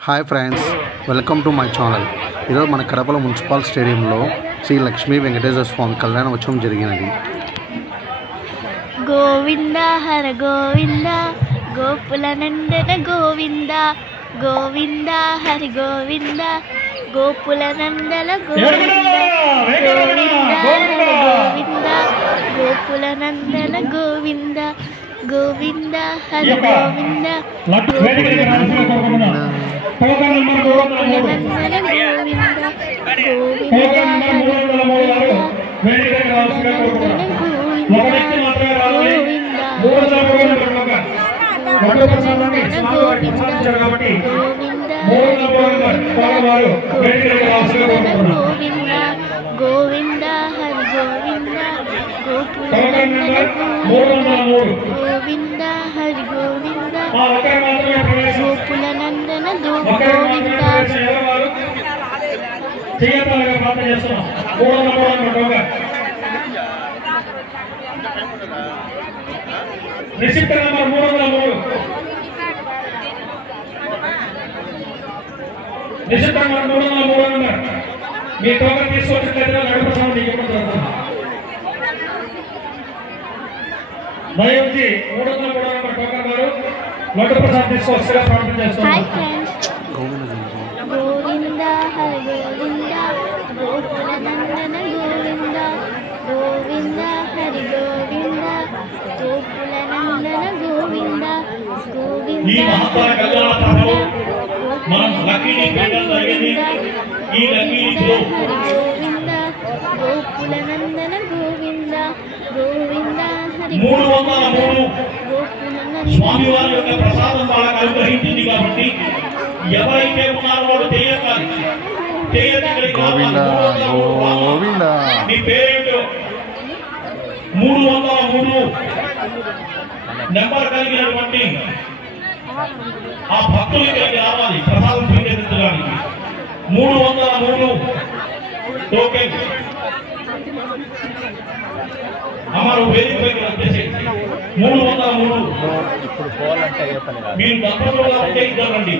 Hi friends, welcome to my channel. ఈరోజు మన కడపల municipal స్టేడియంలో శ్రీ లక్ష్మీ వెంకటేశ్వర స్వామి కళ్యాణోత్సవం జరిగినది. Govinda Hara Govinda Gokula Nandana Govinda Govinda Hari Govinda Gokula Nandana Govinda Govinda Hari Govinda Gokula Nandana Govinda Govinda Hari Govinda Gokula Nandana Govinda Govinda Govinda Hari Govinda Gokula Govinda Hari Govinda Gokula Nandana Govinda receipt number 303 receipt number 303 మీ టోకెన్ తీసుకొచ్చినట్లయితే నడుపుతాం ఇవ్వడం జరుగుతుంది. దయచేసి 303 నంబర్ టోకెన్ గారు లడ్డు ప్రసాద్ తీసుకొచ్చిగా ప్రార్థన చేస్తున్నాం. గోవింద హరి గోవింద గోపుల నందన గోవింద గోవింద హరి గోవింద గోపుల నందన గోవింద గోవింద ఈ మహత్తర కళ్యాణ సభలో మనం లక్కీని పెట్టడం జరిగింది. ఈ లక్కీలో గోవింద గోపుల నందన గోవింద గోవింద హరి 303 స్వామివారి యొక్క ప్రసాదం వాళ్ళకి అనుగ్రహించింది కాబట్టి ఎవరైతే ఉన్నారో వాళ్ళు తెలియకాలి మీ పేరేంటో 303 నెంబర్ కలిగినటువంటి ఆ భక్తులు ఇక్కడికి రావాలి ప్రసాదం స్వీకరించడానికి. 303 టోకెన్ అమరు వేదిక పైకి వచ్చేసి 303 మీరు దంపతులుగా ఉంటే ఇద్దరండి.